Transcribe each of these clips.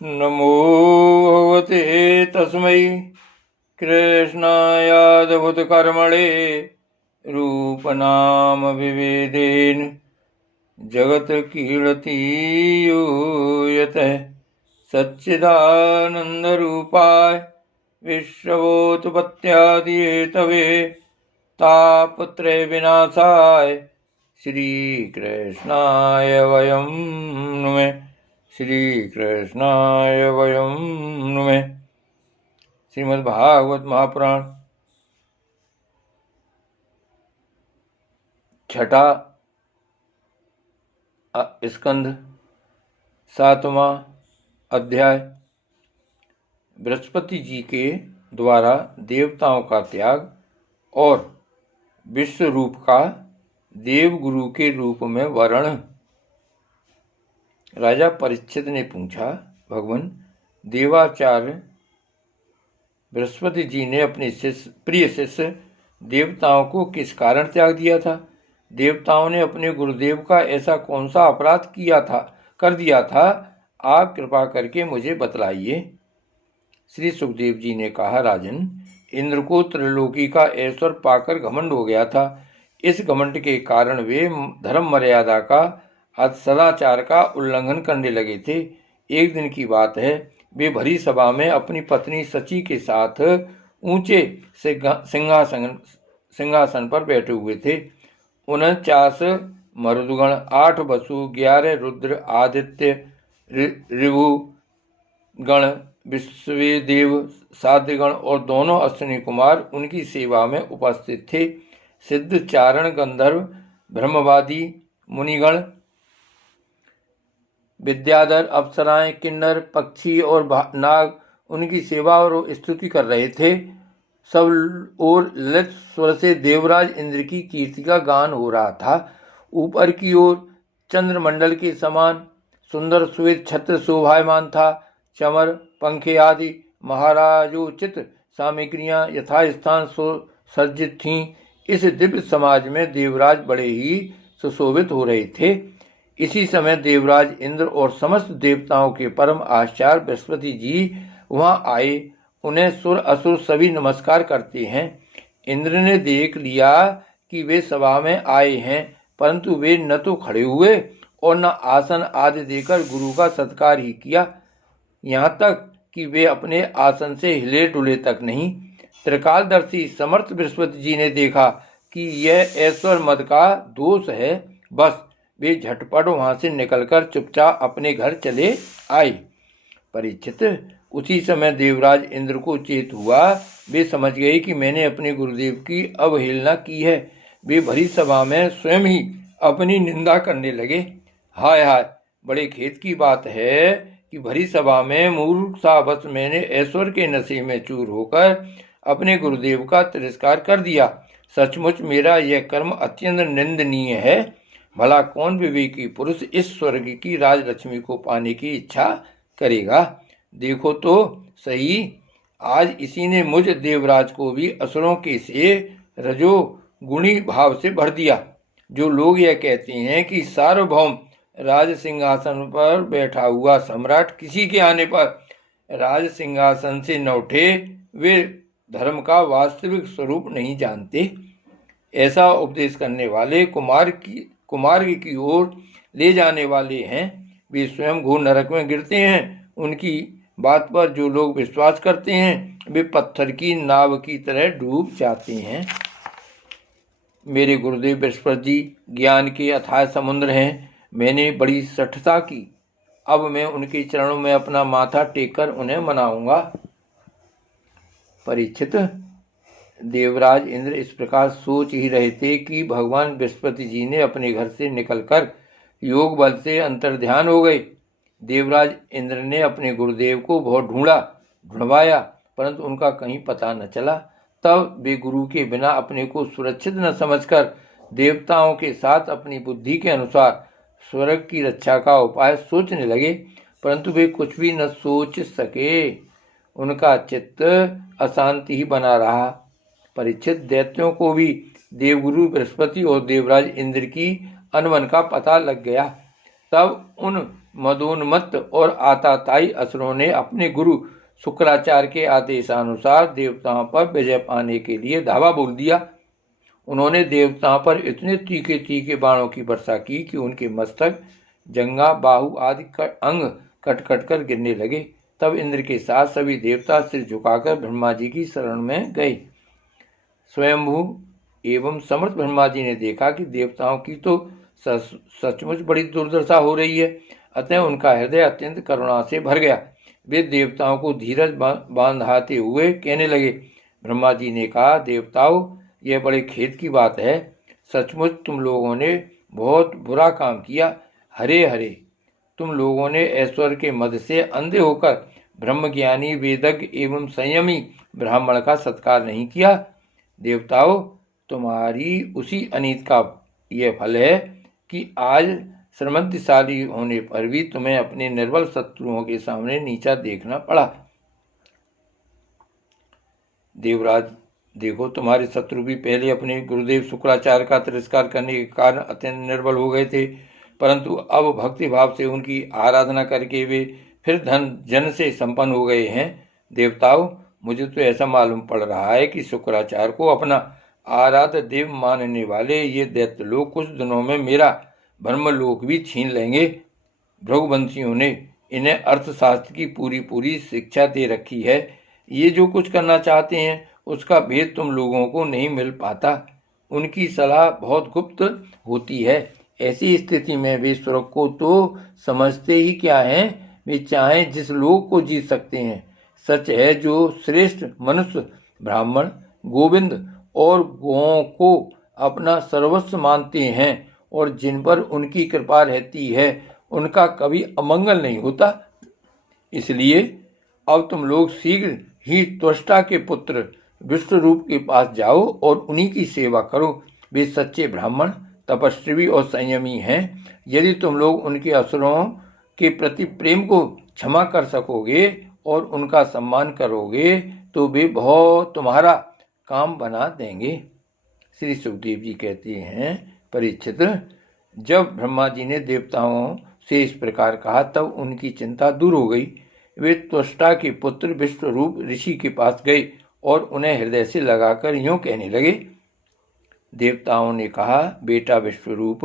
नमो भगवते तस्मै कृष्णायाद्भुतकर्मणे रूपनाम विभेदेन जगत कीर्तियो यतः सच्चिदानन्दरूपाय विश्वोत्पत्त्यादिहेतवे तापत्रय विनाशाय श्रीकृष्णाय वयं नुमः। श्रीकृष्णाय वयं नुमः। श्रीमद्भागवत महापुराण छठा स्कंध सातवां अध्याय। बृहस्पति जी के द्वारा देवताओं का त्याग और विश्व रूप का देवगुरु के रूप में वर्ण। राजा परीक्षित ने पूछा, भगवान देवाचार्य बृहस्पति जी ने अपने प्रिय शिष्य देवताओं को किस कारण त्याग दिया था? देवताओं ने अपने गुरुदेव का ऐसा कौन सा अपराध कर दिया था? आप कृपा करके मुझे बतलाइए। श्री सुखदेव जी ने कहा, राजन, इंद्र को त्रिलोकी का ऐश्वर्य पाकर घमंड हो गया था। इस घमंड के कारण वे धर्म मर्यादा का सदाचार का उल्लंघन करने लगे थे। एक दिन की बात है, वे भरी सभा में अपनी पत्नी सची के साथ ऊंचे सिंहासन पर बैठे हुए थे। 49 मरुदगण, 8 वसु, 11 रुद्र, आदित्य, ऋभु गण, विश्वदेव, साध्यगण और दोनों अश्विनी कुमार उनकी सेवा में उपस्थित थे। सिद्ध, चारण, गंधर्व, ब्रह्मवादी, मुनिगण, विद्याधर, अप्सराएं, किन्नर, पक्षी और नाग उनकी सेवा और स्तुति कर रहे थे। सब और ललित स्वर से देवराज इंद्र की कीर्ति का गान हो रहा था। ऊपर की ओर चंद्रमंडल के समान सुंदर श्वेत छत्र शोभायमान था। चमर, पंखे आदि महाराजोचित सामग्रियां यथास्थान सज्जित थीं। इस दिव्य समाज में देवराज बड़े ही सुशोभित हो रहे थे। इसी समय देवराज इंद्र और समस्त देवताओं के परम आचार्य बृहस्पति जी वहां आए। उन्हें सुर असुर सभी नमस्कार करते हैं। इंद्र ने देख लिया कि वे सभा में आए हैं, परंतु वे न तो खड़े हुए और न आसन आदि देकर गुरु का सत्कार ही किया। यहाँ तक कि वे अपने आसन से हिले डुले तक नहीं। त्रिकालदर्शी समर्थ बृहस्पति जी ने देखा कि यह ऐश्वर्य मद का दोष है। बस वे झटपट वहां से निकलकर चुपचाप अपने घर चले आए। परीक्षित, उसी समय देवराज इंद्र को चेत हुआ। वे समझ गए कि मैंने अपने गुरुदेव की अवहेलना की है। वे भरी सभा में स्वयं ही अपनी निंदा करने लगे। हाय हाय, बड़े खेद की बात है कि भरी सभा में मूर्खतावश मैंने ऐश्वर्य के नशे में चूर होकर अपने गुरुदेव का तिरस्कार कर दिया। सचमुच मेरा यह कर्म अत्यंत निंदनीय है। भला कौन विवेकी पुरुष इस स्वर्ग की राजलक्ष्मी को पाने की इच्छा करेगा? देखो तो सही, आज इसी ने मुझ देवराज को भी असुरों के से रजो गुणी भाव से भर दिया। जो लोग यह कहते हैं कि सार्वभौम राज सिंहासन पर बैठा हुआ सम्राट किसी के आने पर राज सिंहासन से न उठे, वे धर्म का वास्तविक स्वरूप नहीं जानते। ऐसा उपदेश करने वाले कुमार्ग की ओर ले जाने वाले हैं। वे स्वयं घोर नरक में गिरते हैं। उनकी बात पर जो लोग विश्वास करते हैं, वे पत्थर की नाव की तरह डूब जाते हैं। मेरे गुरुदेव बृहस्पति जी ज्ञान के अथाह समुद्र हैं। मैंने बड़ी सठता की। अब मैं उनके चरणों में अपना माथा टेककर उन्हें मनाऊंगा। परीक्षित, देवराज इंद्र इस प्रकार सोच ही रहे थे कि भगवान बृहस्पति जी ने अपने घर से निकलकर योग बल से अंतर्ध्यान हो गए। देवराज इंद्र ने अपने गुरुदेव को बहुत ढूंढवाया, परंतु उनका कहीं पता न चला। तब वे गुरु के बिना अपने को सुरक्षित न समझकर देवताओं के साथ अपनी बुद्धि के अनुसार स्वर्ग की रक्षा का उपाय सोचने लगे, परंतु वे कुछ भी न सोच सके। उनका चित्त अशांति ही बना रहा। परीक्षित, दैत्यों को भी देवगुरु बृहस्पति और देवराज इंद्र की अनबन का पता लग गया। तब उन मदोन्मत्त और आताताई असुरों ने अपने गुरु शुक्राचार्य के आदेशानुसार देवताओं पर विजय पाने के लिए धावा बोल दिया। उन्होंने देवताओं पर इतने तीखे तीखे बाणों की वर्षा की कि उनके मस्तक, जंघा, बाहु आदि अंग कट कट कर गिरने लगे। तब इंद्र के साथ सभी देवता सिर झुकाकर ब्रह्मा जी की शरण में गए। स्वयंभू एवं समर्थ ब्रह्मा जी ने देखा कि देवताओं की तो सचमुच बड़ी दुर्दशा हो रही है, अतः उनका हृदय अत्यंत करुणा से भर गया। वे देवताओं को धीरज बांधाते हुए कहने लगे। ब्रह्मा जी ने कहा, देवताओं, यह बड़े खेद की बात है, सचमुच तुम लोगों ने बहुत बुरा काम किया। हरे हरे, तुम लोगों ने ऐश्वर्य के मद से अंधे होकर ब्रह्मज्ञानी, वेदज्ञ एवं संयमी ब्राह्मण का सत्कार नहीं किया। देवताओं, तुम्हारी उसी अनीति का यह फल है कि आज समृद्धिशाली होने पर भी तुम्हें अपने निर्बल शत्रुओं के सामने नीचा देखना पड़ा। देवराज, देखो, तुम्हारे शत्रु भी पहले अपने गुरुदेव शुक्राचार्य का तिरस्कार करने के कारण अत्यंत निर्बल हो गए थे, परंतु अब भक्ति भाव से उनकी आराधना करके वे फिर धन जन से संपन्न हो गए हैं। देवताओं, मुझे तो ऐसा मालूम पड़ रहा है कि शुक्राचार्य को अपना आराध्य देव मानने वाले ये दैत्य लोग कुछ दिनों में मेरा ब्रह्मलोक भी छीन लेंगे। भृगुवंशियों ने इन्हें अर्थशास्त्र की पूरी शिक्षा दे रखी है। ये जो कुछ करना चाहते हैं उसका भेद तुम लोगों को नहीं मिल पाता। उनकी सलाह बहुत गुप्त होती है। ऐसी स्थिति में वे स्वर्ग को तो समझते ही क्या हैं, वे चाहें जिस लोक को जीत सकते हैं। सच है, जो श्रेष्ठ मनुष्य ब्राह्मण, गोविंद और गौओं को अपना सर्वस्व मानते हैं और जिन पर उनकी कृपा रहती है, उनका कभी अमंगल नहीं होता। इसलिए अब तुम लोग शीघ्र ही त्वष्टा के पुत्र विश्वरूप के पास जाओ और उन्हीं की सेवा करो। वे सच्चे ब्राह्मण, तपस्वी और संयमी हैं। यदि तुम लोग उनके असुरों के प्रति प्रेम को क्षमा कर सकोगे और उनका सम्मान करोगे तो वे बहुत तुम्हारा काम बना देंगे। श्री सुखदेव जी कहते हैं, परीक्षित, जब ब्रह्मा जी ने देवताओं से इस प्रकार कहा तब उनकी चिंता दूर हो गई। वे त्वष्टा के पुत्र विश्वरूप ऋषि के पास गए और उन्हें हृदय से लगाकर यूं कहने लगे। देवताओं ने कहा, बेटा विश्वरूप,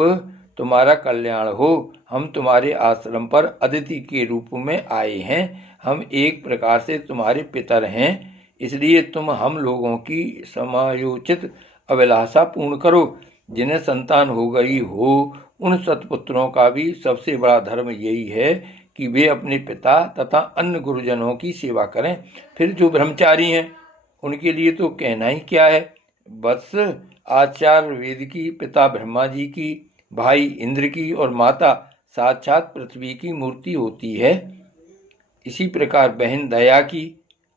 तुम्हारा कल्याण हो। हम तुम्हारे आश्रम पर अतिथि के रूप में आए हैं। हम एक प्रकार से तुम्हारे पितर हैं, इसलिए तुम हम लोगों की समायोचित अभिलाषा पूर्ण करो। जिन्हें संतान हो गई हो उन सत्पुत्रों का भी सबसे बड़ा धर्म यही है कि वे अपने पिता तथा अन्य गुरुजनों की सेवा करें। फिर जो ब्रह्मचारी हैं उनके लिए तो कहना ही क्या है। वत्स, आचार्य वेद की, पिता ब्रह्मा जी की, भाई इंद्र की और माता साक्षात पृथ्वी की मूर्ति होती है। इसी प्रकार बहन दया की,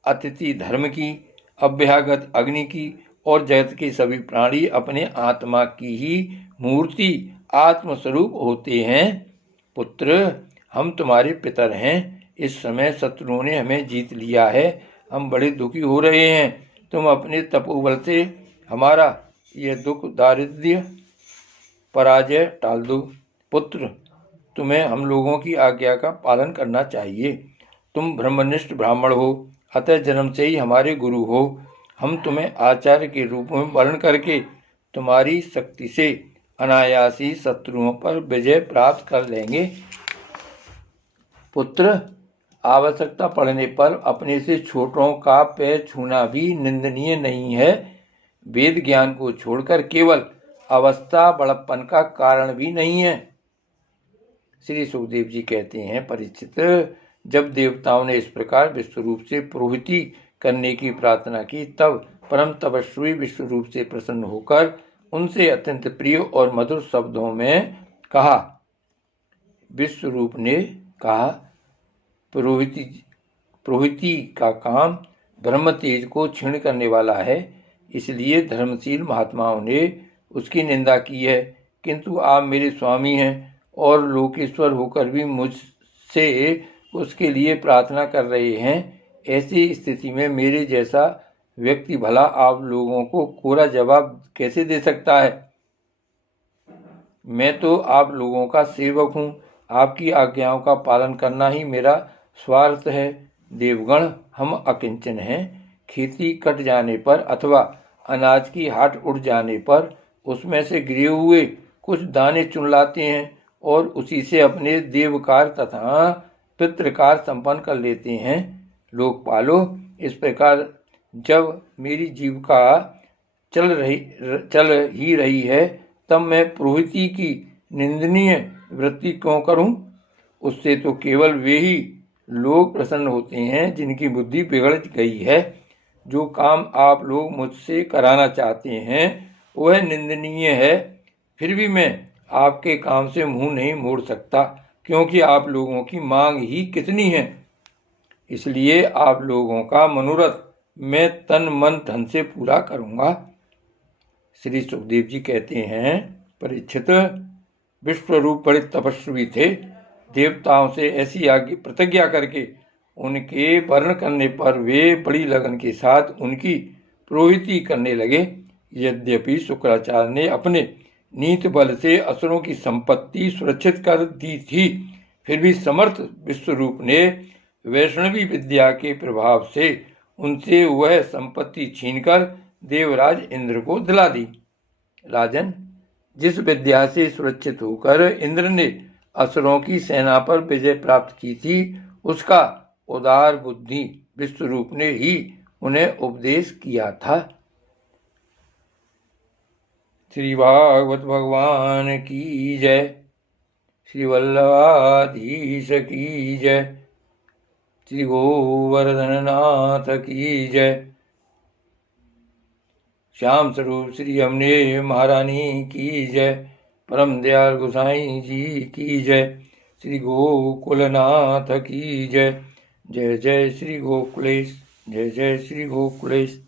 अतिथि धर्म की, अभ्यागत अग्नि की और जगत के सभी प्राणी अपने आत्मा की ही मूर्ति आत्मस्वरूप होते हैं। पुत्र, हम तुम्हारे पितर हैं। इस समय शत्रुओं ने हमें जीत लिया है। हम बड़े दुखी हो रहे हैं। तुम अपने तपोबल से हमारा यह दुख, दारिद्र्य, पराजय टाल दो। पुत्र, तुम्हें हम लोगों की आज्ञा का पालन करना चाहिए। तुम ब्रह्मनिष्ठ ब्राह्मण हो, अतः जन्म से ही हमारे गुरु हो। हम तुम्हें आचार्य के रूप में वर्ण करके तुम्हारी शक्ति से अनायासी शत्रुओं पर विजय प्राप्त कर लेंगे। पुत्र, आवश्यकता पड़ने पर अपने से छोटों का पैर छूना भी निंदनीय नहीं है। वेद ज्ञान को छोड़कर केवल अवस्था बड़प्पन का कारण भी नहीं है। श्री सुखदेव जी कहते हैं, परीक्षित, जब देवताओं ने इस प्रकार विश्वरूप से पुरोहिती करने की प्रार्थना की तब परम तपस्वी विश्वरूप से प्रसन्न होकर उनसे अत्यंत प्रिय और मधुर शब्दों में कहा। विश्वरूप ने कहा, पुरोहिती का काम ब्रह्म तेज को क्षीण करने वाला है, इसलिए धर्मशील महात्माओं ने उसकी निंदा की है। किंतु आप मेरे स्वामी हैं और लोकेश्वर होकर भी मुझसे उसके लिए प्रार्थना कर रहे हैं। ऐसी स्थिति में मेरे जैसा व्यक्ति भला आप लोगों को कोरा जवाब कैसे दे सकता है। मैं तो आप लोगों का सेवक हूँ, आपकी आज्ञाओं का पालन करना ही मेरा स्वार्थ है। देवगण, हम अकिंचन हैं। खेती कट जाने पर अथवा अनाज की हाट उड़ जाने पर उसमें से गिरे हुए कुछ दाने चुन लाते हैं और उसी से अपने देवकार तथा पितृकार संपन्न कर लेते हैं। लोकपालो, इस प्रकार जब मेरी जीविका चल ही रही है, तब मैं पुरोहिती की निंदनीय वृत्ति क्यों करूं? उससे तो केवल वे ही लोग प्रसन्न होते हैं जिनकी बुद्धि बिगड़ गई है। जो काम आप लोग मुझसे कराना चाहते हैं वह निंदनीय है, फिर भी मैं आपके काम से मुंह नहीं मोड़ सकता, क्योंकि आप लोगों की मांग ही कितनी है। इसलिए आप लोगों का मनोरथ मैं तन मन धन से पूरा करूंगा। श्री सुखदेव जी कहते हैं, परीक्षित, विश्वरूप बड़े तपस्वी थे। देवताओं से ऐसी प्रतिज्ञा करके उनके वर्ण करने पर वे बड़ी लगन के साथ उनकी पुरोहिती करने लगे। यद्यपि शुक्राचार्य ने अपने नीत बल से असुरों की संपत्ति सुरक्षित कर दी थी, फिर भी समर्थ विश्वरूप ने वैष्णवी विद्या के प्रभाव से उनसे वह संपत्ति छीनकर देवराज इंद्र को दिला दी। राजन, जिस विद्या से सुरक्षित होकर इंद्र ने असुरों की सेना पर विजय प्राप्त की थी, उसका उदार बुद्धि विश्वरूप ने ही उन्हें उपदेश किया था। श्री भागवत भगवान की जय। श्री वल्लभाधीश की जय। श्री गोवर्धननाथ की जय। श्याम स्वरूप श्री हमने महारानी की जय। परम दयाल गोसाई जी की जय। श्री गोकुलनाथ की जय। जय जय श्री गोकुलेश। जय जय श्री गोकुलेश।